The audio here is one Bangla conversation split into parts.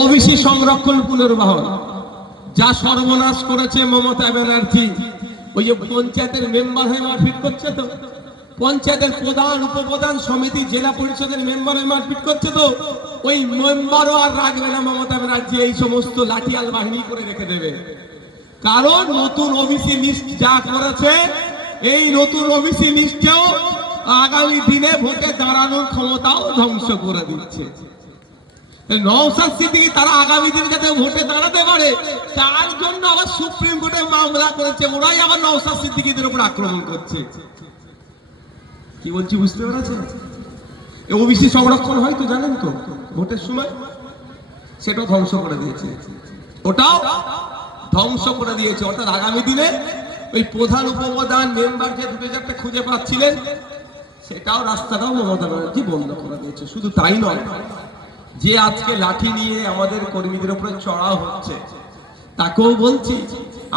ওবিসি সংরক্ষণ পুনর্বহাল যা সর্বনাশ করেছে মমতা ব্যানার্জি। ওই যে পঞ্চায়েতের মেম্বার হয়ে মারপিট করছে তো, পঞ্চায়েতের প্রধান উপপ্রধান সমিতি জেলা পরিষদের মেম্বার হয়ে মারপিট করছে তো, ওই মেম্বারও আর রাখবে না মমতা ব্যানার্জি, এই সমস্ত লাঠিয়াল বাহিনী করে রেখে দেবে। কারণ নতুন ওবিসি লিস্ট যা করেছে, এই নতুন ওবিসি লিস্টেও আগামী দিনে ভোটে দাঁড়ানোর ক্ষমতাও ধ্বংস করে দিচ্ছে। নওশাদ সিদ্দিকী তারা আগামী দিনে যাতে ভোটে দাঁড়াতে পারে তার জন্য আবার সুপ্রিম কোর্টে মামলা করেছে, ওরাই আবার নওশাদ সিদ্দিকীদের উপর আক্রমণ করছে। কি বলছি বুঝতে পেরেছেন? ওবিসি সংরক্ষণ হয় তো জানেন তো ভোটের সময়, সেটাও ধ্বংস করে দিয়েছে, ওটাও ধ্বংস করে দিয়েছে। অর্থাৎ আগামী দিনে ওই প্রধান উপপ্রধান মেম্বার যে দুটো চারটে খুঁজে পাচ্ছিলেন, সেটাও রাস্তাটাও মমতা ব্যানার্জি বন্ধ করে দিয়েছে। শুধু তাই নয়, যে আজকে লাঠি নিয়ে আমাদের কর্মীদের উপরে চড়াও হচ্ছে, তাকেও বলছি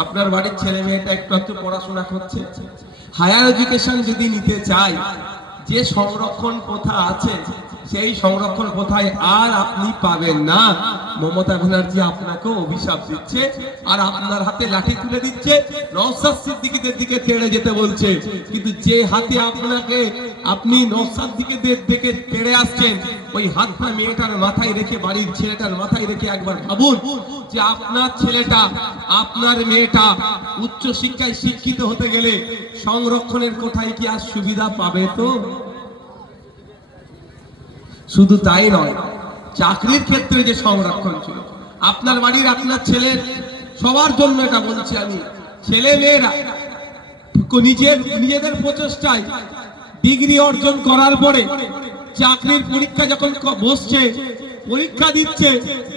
আপনার বাড়ির ছেলে মেয়েটা একটু একটু পড়াশোনা করছে, হায়ার এডুকেশন যদি নিতে চাই, যে সংরক্ষণ প্রথা আছে সেই সংরক্ষণ প্রথায় আর আপনি পাবেন না। মমতা ব্যানার্জি আপনাকেও অভিশাপ দিচ্ছে আর আপনার হাতে লাঠি তুলে দিচ্ছে, নওশাদ সিদ্দিকীদের দিকে তেড়ে যেতে বলছে। কিন্তু যে হাতে আপনাকে আপনি নওশাদ সিদ্দিকীদের দিকে তেড়ে আসছেন, ওই হাতটা মেয়েটার মাথায় রেখে, বাড়ির ছেলেটার মাথায় রেখে একবার ভাবুন যে আপনার ছেলেটা, আপনার মেয়েটা উচ্চ শিক্ষায় শিক্ষিত হতে গেলে সংরক্ষণের কোথায় কি আর সুবিধা পাবে? তো শুধু তাই নয়, চাকরির ক্ষেত্রে যে সংরক্ষণ ছিল, আপনার বাড়ির আপনার ছেলের, সবার জন্য এটা বলছি আমি, ছেলে মেয়েরা নিজেদের প্রচেষ্টায় ডিগ্রি অর্জন করার পরে চাকরির পরীক্ষা যখন বসছে, পরীক্ষা দিচ্ছে,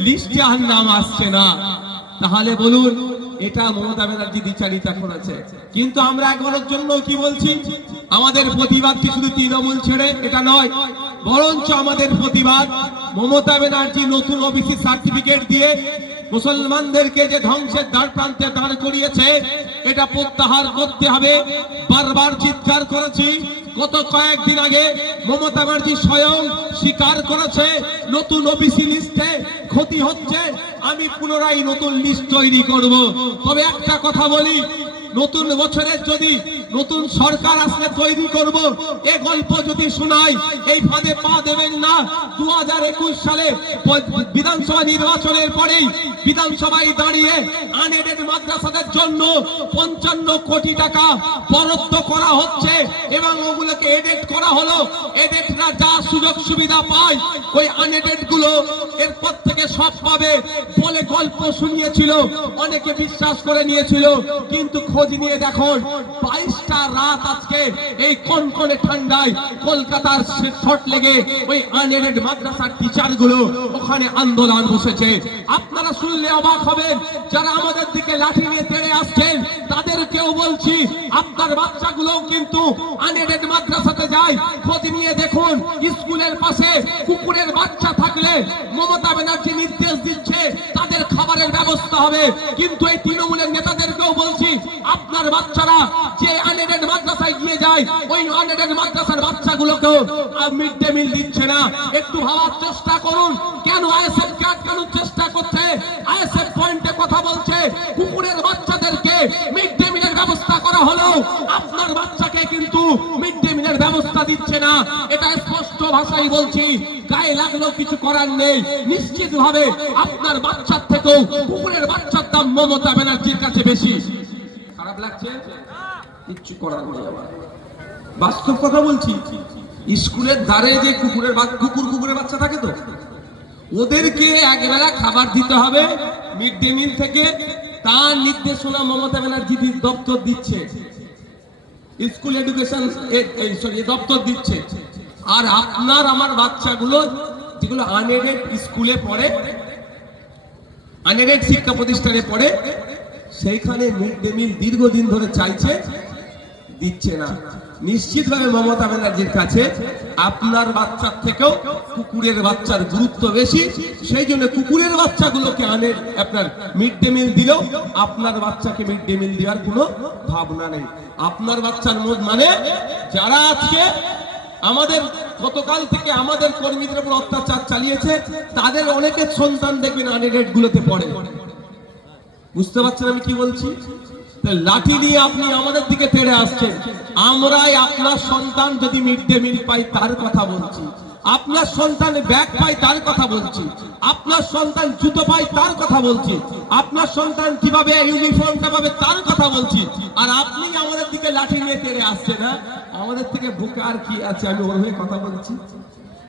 লিস্টে আর নাম আসছে না, তাহলে বলুন এটা মমতা ব্যানার্জি দ্বিচারিতা করেছে। কিন্তু আমরা একবারের জন্য কি বলছি, আমাদের প্রতিবাদ কি শুধু তৃণমূল ছেড়ে এটা নয়, বরঞ্চ আমাদের প্রতিবাদ মমতা ব্যানার্জি নতুন ওবিসি সার্টিফিকেট দিয়ে মুসলমানদেরকে যে ধ্বংসের দ্বার প্রান্তে দাঁড় করিয়েছে, এটা প্রত্যাহার করতে হবে। বারবার চিৎকার করেছি, গত কয়েকদিন আগে মমতা ব্যানার্জি স্বয়ং স্বীকার করেছে নতুন ওবিসি লিস্টে ক্ষতি হচ্ছে, আমি পুনরায় নতুন লিস্ট তৈরি করব। তবে একটা কথা বলি, নতুন বছরের যদি নতুন সরকার আসলে তৈরি করব, এ গল্প যদি শোনাই এই ফাঁদে পা দেবেন না। 2021 সালে বিধানসভা নির্বাচনের পরেই বিধানসভায় দাঁড়িয়ে আনএডেড মাদ্রাসাদের জন্য 55 কোটি টাকা বরাদ্দ করা হচ্ছে এবং ওগুলোকে এডেড করা হলো। এডেডরা যা সুযোগ সুবিধা পায় ওই আনএডেড গুলো এরপর থেকে সব পাবে বলে গল্প শুনিয়েছিল, অনেকে বিশ্বাস করে নিয়েছিল। কিন্তু খোঁজ নিয়ে দেখুন, 22টা রাত আজকে এই কনকনে ঠান্ডায় কলকাতার শর্ট লেগে ওই আনএডেড মাদ্রাসার টিচার গুলো ওখানে আন্দোলন বসেছে। আপনারা শুনলে অবাক হবেন, যারা আমাদের দিকে লাঠি নিয়ে তেড়ে আসছেন তাদেরকেও বলছি, আপনার বাচ্চাগুলো কিন্তু আনএডেড মাদ্রাসাতে যায়, খোঁজ নিয়ে দেখুন। স্কুলের পাশে কুকুরের বাচ্চা থাকলে মমতা ব্যানার্জি নির্দেশ দিচ্ছে তাদের খাবারের ব্যবস্থা হবে। কিন্তু এই তৃণমূলের নেতাদেরকেও বলছি, আপনার বাচ্চারা যে আনএডেড মাদ্রাসায় গিয়ে যায়, ওই আনএডেড মাদ্রাসার বাচ্চাগুলোকেও মিড ডে মিল দিচ্ছে না। একটু ভাবার চেষ্টা করুন, কেন আইএসএফ কে আটকানোর চেষ্টা করছে? আইএসএফ পয়েন্টে কথা বলছে কুকুরের বাচ্চাদেরকে মিড ডে মিলের ব্যবস্থা করা হলো, আপনার বাচ্চাকে কিন্তু মিড ডে মিলের ব্যবস্থা দিচ্ছে না। এটা স্পষ্ট ভাষায় বলছি, গায়ে লাগলেও কিছু করার নেই। নিশ্চিতভাবে আপনার বাচ্চার থেকেও কুকুরের বাচ্চার দাম মমতা ব্যানার্জির কাছে বেশি। খারাপ লাগছে? কিচ্ছু করার নেই। আবার বাস্তব কথা বলছি, স্কুলের ধারে যে কুকুরের বাচ্চা থাকে তো, ওদেরকে একবেলা খাবার দিতে হবে মিড ডে মিল থেকে, তার নির্দেশনা মমতা ব্যানার্জি দপ্তর দিচ্ছে, স্কুল এডুকেশন দপ্তর দিচ্ছে। আর আপনার আমার বাচ্চাগুলো যেগুলো আনএডেড স্কুলে পড়ে, আনএডেড শিক্ষা প্রতিষ্ঠানে পড়ে, সেইখানে মিড ডে মিল দীর্ঘদিন ধরে চাইছে, দিচ্ছে না। নিশ্চিতভাবে মমতা ব্যানার্জির কাছে আপনার বাচ্চার থেকেও কুকুরের বাচ্চার গুরুত্ব বেশি। সেই জন্য কুকুরের বাচ্চাগুলোকে আপনার মিড ডে মিল দিলেও আপনার বাচ্চাকে মিড ডে মিল দেওয়ার কোনো ভাবনা নেই। আপনার বাচ্চার মানে যারা আজকে আমাদের গতকাল থেকে আমাদের কর্মীদের উপর অত্যাচার চালিয়েছে, তাদের অনেকের সন্তান দেখবেন আনএডেড গুলোতে পড়ে। বুঝতে পারছেন আমি কি বলছি? লাঠি নিয়ে আপনি আমাদের দিকে তেড়ে আসছেন। আমরাই আপনার সন্তান যদি মিড ডে মিল পাই তার কথা বলছি, আপনার সন্তান ব্যাগ পাই তার কথা বলছি, আপনার সন্তান জুতো পাই তার কথা বলছি, আপনার সন্তান কিভাবে ইউনিফর্মটা পাবে তার কথা বলছি। আর আপনি আমাদের দিকে লাঠি নিয়ে তেড়ে আসছেন। না, আমাদের থেকে বুকে আর কি আছে? আমি ওর হয়ে কথা বলছি।